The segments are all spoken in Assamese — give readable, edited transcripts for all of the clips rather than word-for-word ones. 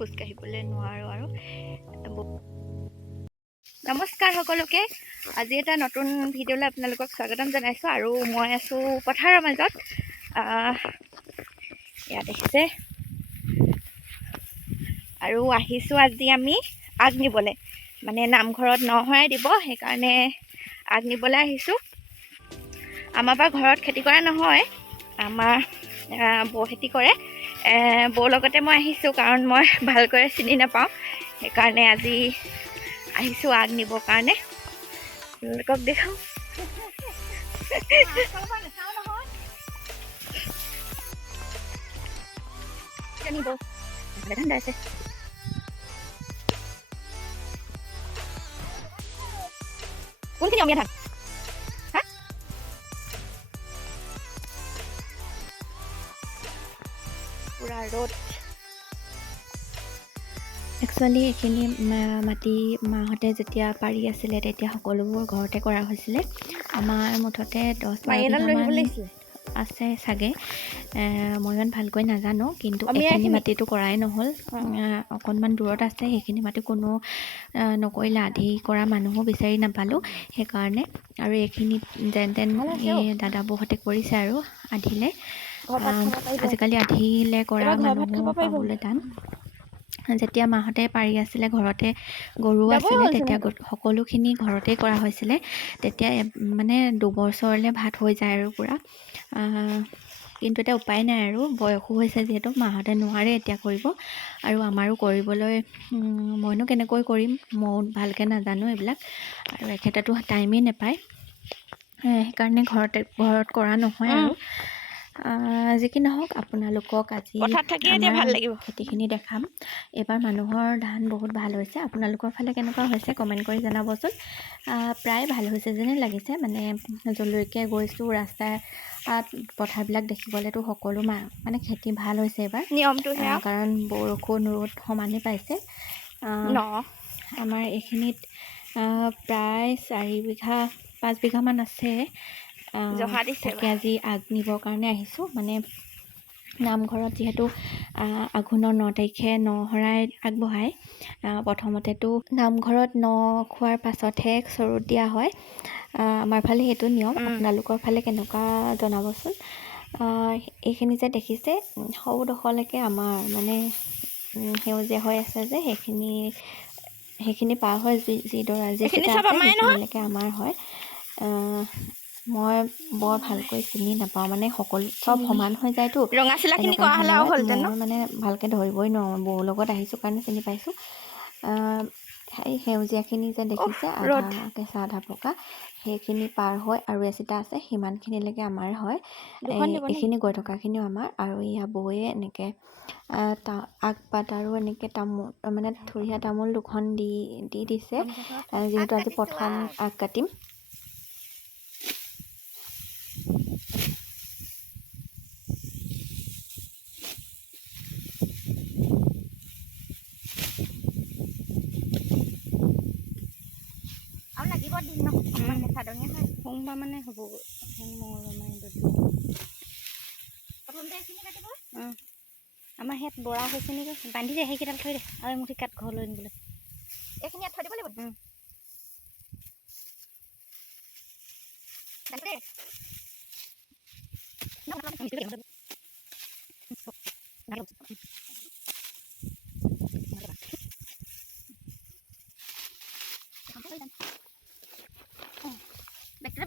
খোজ কাঢ়িবলৈ নোৱাৰোঁ আৰু নমস্কাৰ সকলোকে আজি এটা নতুন ভিডিঅ'লৈ আপোনালোকক স্বাগতম জনাইছোঁ আৰু মই আছোঁ পথাৰৰ মাজত ইয়াত দেখিছে আৰু আহিছোঁ আজি আমি আগ নিবলৈ মানে নামঘৰত নহৰাই দিব সেইকাৰণে আগ নিবলৈ আহিছোঁ আমাৰ পৰা ঘৰত খেতি কৰা নহয় আমাৰ বৌ খেতি কৰে বৌৰ লগতে মই আহিছোঁ কাৰণ মই ভালকৈ চিনি নাপাওঁ সেইকাৰণে আজি আহিছোঁ আগ নিবৰ কাৰণে আপোনালোকক দেখাওঁ ঠাণ্ডা আছে কোনখিনি অমীয়া ধান হা পুৰা ৰ'দ একচুৱেলি এইখিনি মাটি মাহঁতে যেতিয়া পাৰি আছিলে তেতিয়া সকলোবোৰ ঘৰতে কৰা হৈছিলে আমাৰ মুঠতে 10-12 বিঘামান আছে চাগে মই ইমান ভালকৈ নাজানো কিন্তু এইখিনি মাটিটো কৰাই নহ'ল অকণমান দূৰত আছে সেইখিনি মাটি কোনো নকৰিলে আধি কৰা মানুহো বিচাৰি নাপালোঁ সেইকাৰণে আৰু এইখিনি যেন তেন দাদা বৌহঁতে কৰিছে আৰু আধিলে আজিকালি আধিলে কৰা মানুহ পাবলৈ টান যেতিয়া মাহঁতে পাৰি আছিলে ঘৰতে গৰু আছিলে তেতিয়া সকলোখিনি ঘৰতে কৰা হৈছিলে তেতিয়া মানে দুবছৰলৈ ভাত হৈ যায় আৰু পূৰা কিন্তু এতিয়া উপায় নাই আৰু বয়সো হৈছে যিহেতু মাহঁতে নোৱাৰে এতিয়া কৰিব আৰু আমাৰো কৰিবলৈ মইনো কেনেকৈ কৰিম মই ভালকৈ নাজানো এইবিলাক আৰু এখেতেতো টাইমেই নাপায় সেইকাৰণে ঘৰত কৰা নহয় আৰু যি কি নহওক আপোনালোকক আজি ভাল লাগিব খেতিখিনি দেখাম এইবাৰ মানুহৰ ধান বহুত ভাল হৈছে আপোনালোকৰ ফালে কেনেকুৱা হৈছে কমেণ্ট কৰি জনাবচোন প্ৰায় ভাল হৈছে যেনে লাগিছে মানে যলৈকে গৈছোঁ ৰাস্তাত পথাৰবিলাক দেখিবলৈতো সকলো মানে খেতি ভাল হৈছে এইবাৰ নিয়মটো কাৰণ বৰষুণ ৰ'দ সমানেই পাইছে আমাৰ এইখিনিত প্ৰায় 4-5 বিঘামান আছে তাকে আজি আগ নিবৰ কাৰণে আহিছোঁ মানে নামঘৰত যিহেতু আঘোণৰ 9 তাৰিখে নহৰাই আগবঢ়ায় প্ৰথমতেতো নামঘৰত খোৱাৰ পাছতহে চৰুত দিয়া হয় আমাৰ ফালে সেইটো নিয়ম আপোনালোকৰ ফালে কেনেকুৱা জনাবচোন এইখিনি যে দেখিছে সৌডোখৰলৈকে আমাৰ মানে সেউজীয়া হৈ আছে যে সেইখিনি পাৰ হয় যিডৰা সেইখিনিলৈকে আমাৰ হয় মই বৰ ভালকৈ চিনি নাপাওঁ মানে সকলো চব সমান হৈ যায়তো মই মানে ভালকৈ ধৰিবই নোৱাৰোঁ বৌৰ লগত আহিছোঁ কাৰণে চিনি পাইছোঁ সেই সেউজীয়াখিনি যে দেখিছে আধা কেঁচা আধা পকা সেইখিনি পাৰ হয় আৰু এচিটা আছে সিমানখিনিলৈকে আমাৰ হয় এইখিনি গৈ থকাখিনিও আমাৰ আৰু এয়া বৌয়ে এনেকৈ আগপাত আৰু এনেকৈ তামোল মানে থুৰীয়া তামোল 2খন দি দিছে যিহেতু আজি প্ৰথম আগ কাটিম সোমবাৰ মানে হ'ব আমাৰ হেত বৰা হৈছে নেকি বান্ধি দে সেইকেইডাল থৈ দে আৰু মুঠি কাট ঘৰলৈ নিবলৈ এইখিনি ইয়াত থৈ দিব লাগিব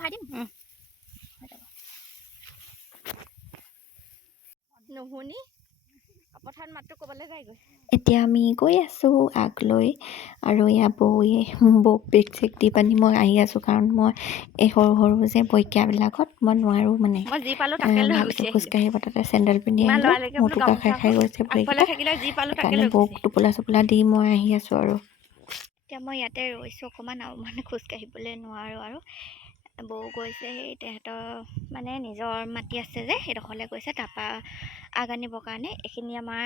ভাই দিম নুশুনি পথাৰত মাতটো ক'বলৈ যায়গৈ এতিয়া আমি গৈ আছোঁ আগলৈ আৰু এয়া বৌক বেগ চেক দি পানি মই আহি আছোঁ কাৰণ মই এই সৰু সৰু যে বৈকিয়াবিলাকত মই নোৱাৰোঁ মানে ভালকৈ খোজকাঢ়িব তাতে চেণ্ডেল পিন্ধি আহিলোঁ মোটোকা খাই গৈছে ভৰিকেইটা সেইকাৰণে বৌক টোপোলা চোপোলা দি মই আহি আছোঁ আৰু এতিয়া মই ইয়াতে ৰৈছোঁ অকণমান আৰু মানে খোজকাঢ়িবলৈ নোৱাৰোঁ আৰু বৌ গৈছে সেই তেহেঁতৰ মানে নিজৰ মাটি আছে যে সেইডোখৰলৈ গৈছে তাৰপৰা আগ আনিবৰ কাৰণে এইখিনি আমাৰ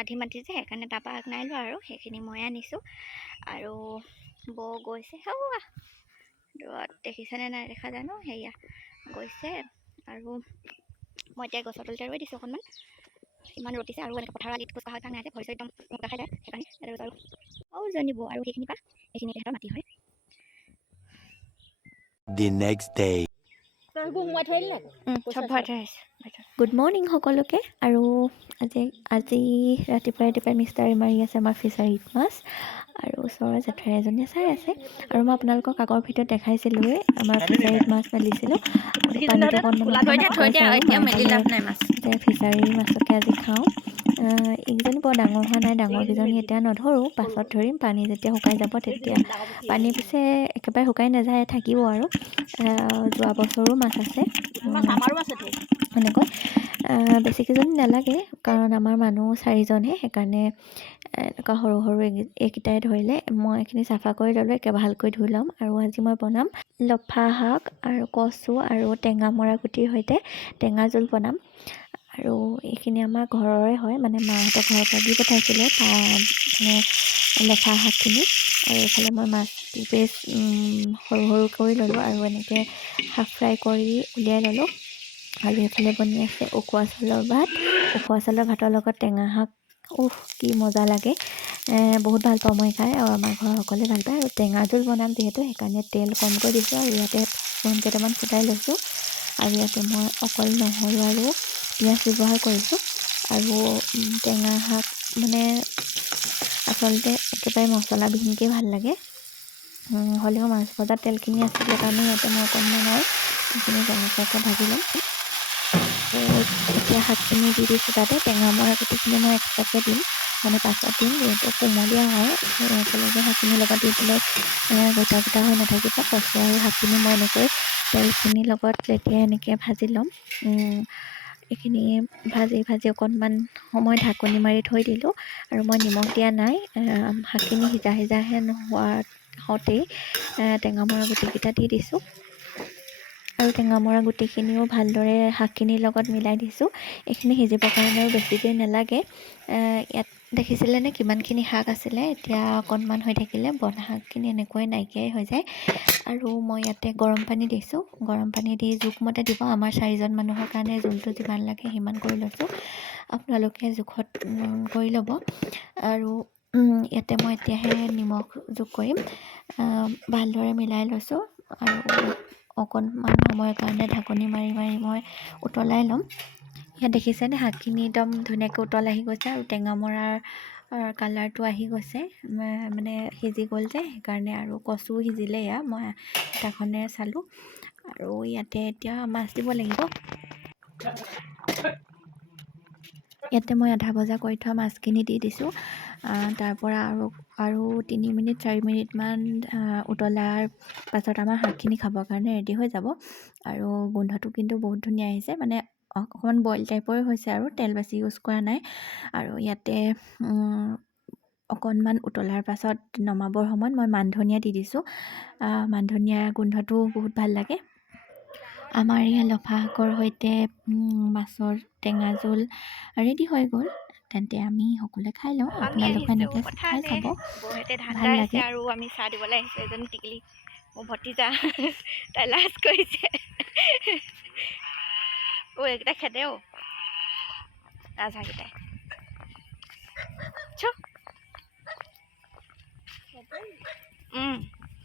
আধি মাটি যে সেইকাৰণে তাৰপৰা আগ নাই লোৱা আৰু সেইখিনি মই আনিছোঁ আৰু বৌ গৈছে দূৰত দেখিছেনে নাই দেখা জানো সেয়া গৈছে আৰু মই এতিয়া গছৰ তলতে ৰৈ দিছোঁ অকণমান ইমান ৰ'দ দিছে আৰু এনেকৈ পথাৰৰ আলিত খোজ কঢ়া অভ্যাস নাই যে ভৰি চৰি একদম মোটা খাই যায় সেইকাৰণে আৰু জানিব আৰু সেইখিনি পৰা এইখিনি তেহেঁতৰ মাটি হয় The next day. Good morning সকলোকে আৰু আজি ৰাতিপুৱাই মিষ্টাৰী মাৰি আছে আমাৰ ফিচাৰীত মাছ আৰু ওচৰৰ জেঠাই এজনীয়ে চাই আছে আৰু মই আপোনালোকক আগৰ ভিডিঅ'ত দেখাইছিলোঁৱে আমাৰ ফিচাৰীত মাছ মেলিছিলোঁ পানীটো যে ফিচাৰী মাছকে আজি খাওঁ এইকেইজনী বৰ ডাঙৰ হোৱা নাই ডাঙৰকেইজনী এতিয়া নধৰোঁ পাছত ধৰিম পানী যেতিয়া শুকাই যাব তেতিয়া পানী পিছে একেবাৰে শুকাই নাযায় থাকিব আৰু যোৱা বছৰো মাছ আছে এনেকৈ বেছিকেইজনী নালাগে কাৰণ আমাৰ মানুহ 4জনহে সেইকাৰণে এনেকুৱা সৰু সৰু এইকেইটাই ধৰিলে মই এইখিনি চাফা কৰি ল'লোঁ একে ভালকৈ ধুই ল'ম আৰু আজি মই বনাম লফা শাক আৰু কচু আৰু টেঙা মৰা গুটিৰ সৈতে টেঙা জোল বনাম আৰু এইখিনি আমাৰ ঘৰৰে হয় মানে মাহঁতৰ ঘৰৰ পৰা দি পঠাইছিলে মানে লফা শাকখিনি আৰু এইফালে মই মাছ পিচ সৰু সৰু কৰি ল'লোঁ আৰু এনেকৈ হাফ ফ্ৰাই কৰি উলিয়াই ল'লোঁ আৰু এইফালে বনি আছে উখোৱা চাউলৰ ভাতৰ লগত টেঙা শাক কি মজা লাগে বহুত ভাল পাওঁ মই খাই আৰু আমাৰ ঘৰৰ সকলোৱে ভাল পায় আৰু টেঙা জোল বনাম যিহেতু সেইকাৰণে তেল কমকৈ দিছোঁ আৰু ইয়াতে পাঁচফোৰণ কেইটামান ফুটাই লৈছোঁ আৰু ইয়াতে মই অকল নহৰু আৰু পিঁয়াজ ব্যৱহাৰ কৰিছোঁ আৰু টেঙা শাক মানে আচলতে একেবাৰে মছলাবিহীনকৈ ভাল লাগে হ'লেও মাছ ভজা তেলখিনি আছিলে কাৰণে ইয়াতে মই অকণমান আৰু এইখিনি জলকীয়াকৈ ভাজি ল'ম এতিয়া শাকখিনি দি দিছোঁ তাতে টেঙা মৰা গুটিখিনি মই এক্সট্ৰাকৈ দিম মানে পাছত দিম যিহেতু কোমলীয়া হয় একেলগে শাকখিনিৰ লগত দি পেলাই গোটা গোটা হৈ নাথাকিব কচু আৰু শাকখিনি মই এনেকৈ তেলখিনিৰ লগত যেতিয়া এনেকৈ ভাজি ল'ম এইখিনি ভাজি অকণমান সময় ঢাকনি মাৰি থৈ দিলোঁ আৰু মই নিমখ দিয়া নাই শাকখিনি সিজাহে হওঁতেই টেঙামৰা গুটিকেইটা দি দিছোঁ আৰু টেঙামৰা গুটিখিনিও ভালদৰে শাকখিনিৰ লগত মিলাই দিছোঁ এইখিনি সিজিবৰ কাৰণে আৰু বেছি দেৰি নালাগে ইয়াত দেখিছিলেনে কিমানখিনি শাক আছিলে এতিয়া অকণমান হৈ থাকিলে বনা শাকখিনি এনেকৈ নাইকিয়াই হৈ যায় আৰু মই ইয়াতে গৰম পানী দিছোঁ গৰম পানী দি জোখমতে দিব আমাৰ 4জন মানুহৰ কাৰণে জোলটো যিমান লাগে সিমান কৰি লৈছোঁ আপোনালোকে জোখত কৰি ল'ব আৰু ইয়াতে মই এতিয়াহে নিমখ যোগ কৰিম ভালদৰে মিলাই লৈছোঁ আৰু অকণমান সময়ৰ কাৰণে ঢাকনি মাৰি মই উতলাই ল'ম ইয়াত দেখিছেনে শাকখিনি একদম ধুনীয়াকৈ উতল আহি গৈছে আৰু টেঙামৰাৰ কালাৰটো আহি গৈছে মানে সিজি গ'ল যে সেইকাৰণে আৰু কচু সিজিলে মই হেতাখনেৰে চালোঁ আৰু ইয়াতে এতিয়া মাছ দিব লাগিব ইয়াতে মই আধা ভজা কৰি থোৱা মাছখিনি দি দিছোঁ তাৰ পৰা আৰু 3 মিনিট 4 মিনিটমান উতলাৰ পাছত আমাৰ শাকখিনি খাবৰ কাৰণে ৰেডি হৈ যাব আৰু গোন্ধটো কিন্তু বহুত ধুনীয়া আহিছে মানে অকণমান বইল টাইপৰে হৈছে আৰু তেল বেছি ইউজ কৰা নাই আৰু ইয়াতে অকণমান উতলাৰ পাছত নমাবৰ সময়ত মই মান ধনিয়া দি দিছোঁ মান ধনিয়াৰ গোন্ধটো বহুত ভাল লাগে আমাৰ ইয়াত লফা শাকৰ সৈতে মাছৰ টেঙা জোল ৰেডি হৈ গ'ল তেন্তে আমি সকলোৱে খাই লওঁ আপোনালোকে এনেকৈ খাই চাব ভাল লাগে আৰু আমি চাহ দিবলৈ আহিছোঁ এজনী টিকলি মোৰ ভতিজা তাই লাজ কৰিছে এইকেইটা খেদে ৰাজহাঁহকেইটাই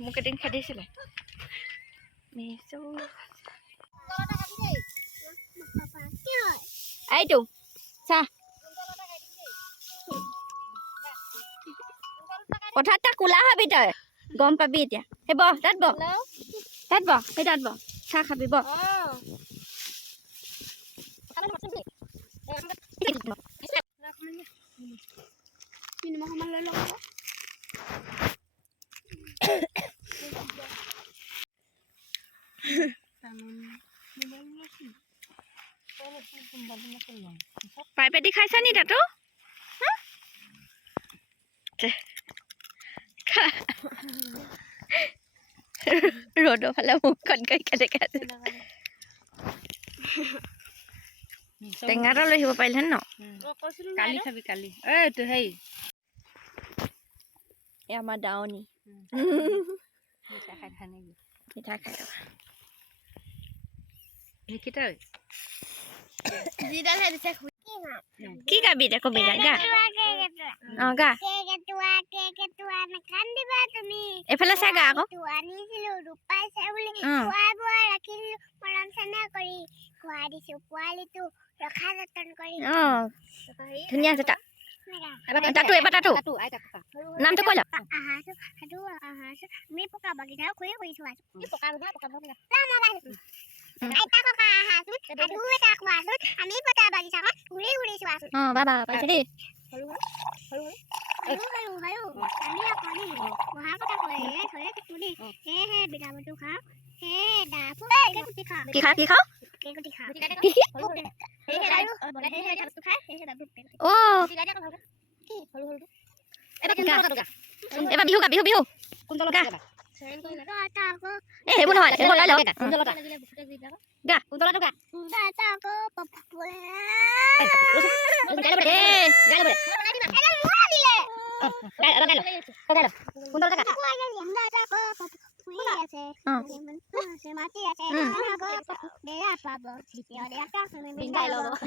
মোক এদিন খেদিছিলে এইটো চাহ পথাৰত তাক কোলা হবি তই গম পাবি এতিয়া সেই তাত চাহ খাবি পাইপেদি খাইছা নি তাতো ৰ'দৰ ফালে মুখখন গৈ কেনেকৈ আছে টেঙা এটা লৈ আহিব পাৰিলে ন কালি খাবি কালি এইটো হেৰি এই আমাৰ দাৱনী মিঠা খাই সেইকেইটা যিডাল দিছে কি গাবি এতিয়া কবিতা গা অঁ গা এইফালে চাই গা আকৌ অঁ ধুনীয়া আছে তাতো এবাৰ তাতো নামটো কৈ ল অঁ বাবা পাইছে দেই কি খা কি খাও অঁ এবাৰ বিহু গা বিহু বিহু গা এই সেইবোৰ নহয় সেইবোৰ লৈ ল গা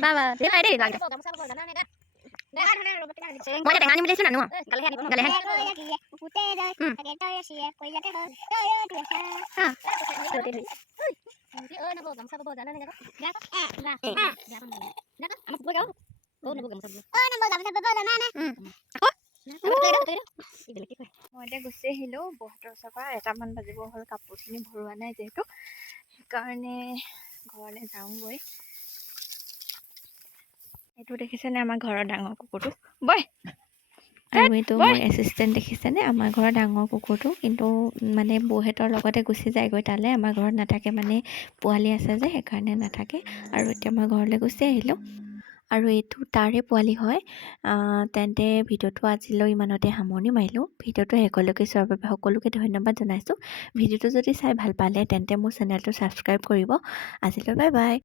বাবা দেই মই টেঙা আনি বুলিছো নানো গালেহে মই এতিয়া গুচি আহিলোঁ বহুতৰ ওচৰৰ পৰা 1টামান বাজিব হ'ল কাপোৰখিনি ভৰোৱা নাই যিহেতু সেইকাৰণে ঘৰলৈ যাওঁগৈ এইটো দেখিছেনে আমাৰ ঘৰৰ ডাঙৰ কুকুৰটো বই আৰু এইটো মোৰ এছিষ্টেণ্ট দেখিছেনে আমাৰ ঘৰৰ ডাঙৰ কুকুৰটো কিন্তু মানে বৌহেঁতৰ লগতে গুচি যায়গৈ তালৈ আমাৰ ঘৰত নাথাকে মানে পোৱালি আছে যে সেইকাৰণে নাথাকে আৰু এতিয়া মই ঘৰলৈ গুচি আহিলোঁ আৰু এইটো তাৰে পোৱালি হয় তেন্তে ভিডিঅ'টো আজিলৈ ইমানতে সামৰণি মাৰিলোঁ ভিডিঅ'টো শেষলৈকে চোৱাৰ বাবে সকলোকে ধন্যবাদ জনাইছোঁ ভিডিঅ'টো যদি চাই ভাল পালে তেন্তে মোৰ চেনেলটো ছাবস্ক্ৰাইব কৰিব আজিলৈ বাই বাই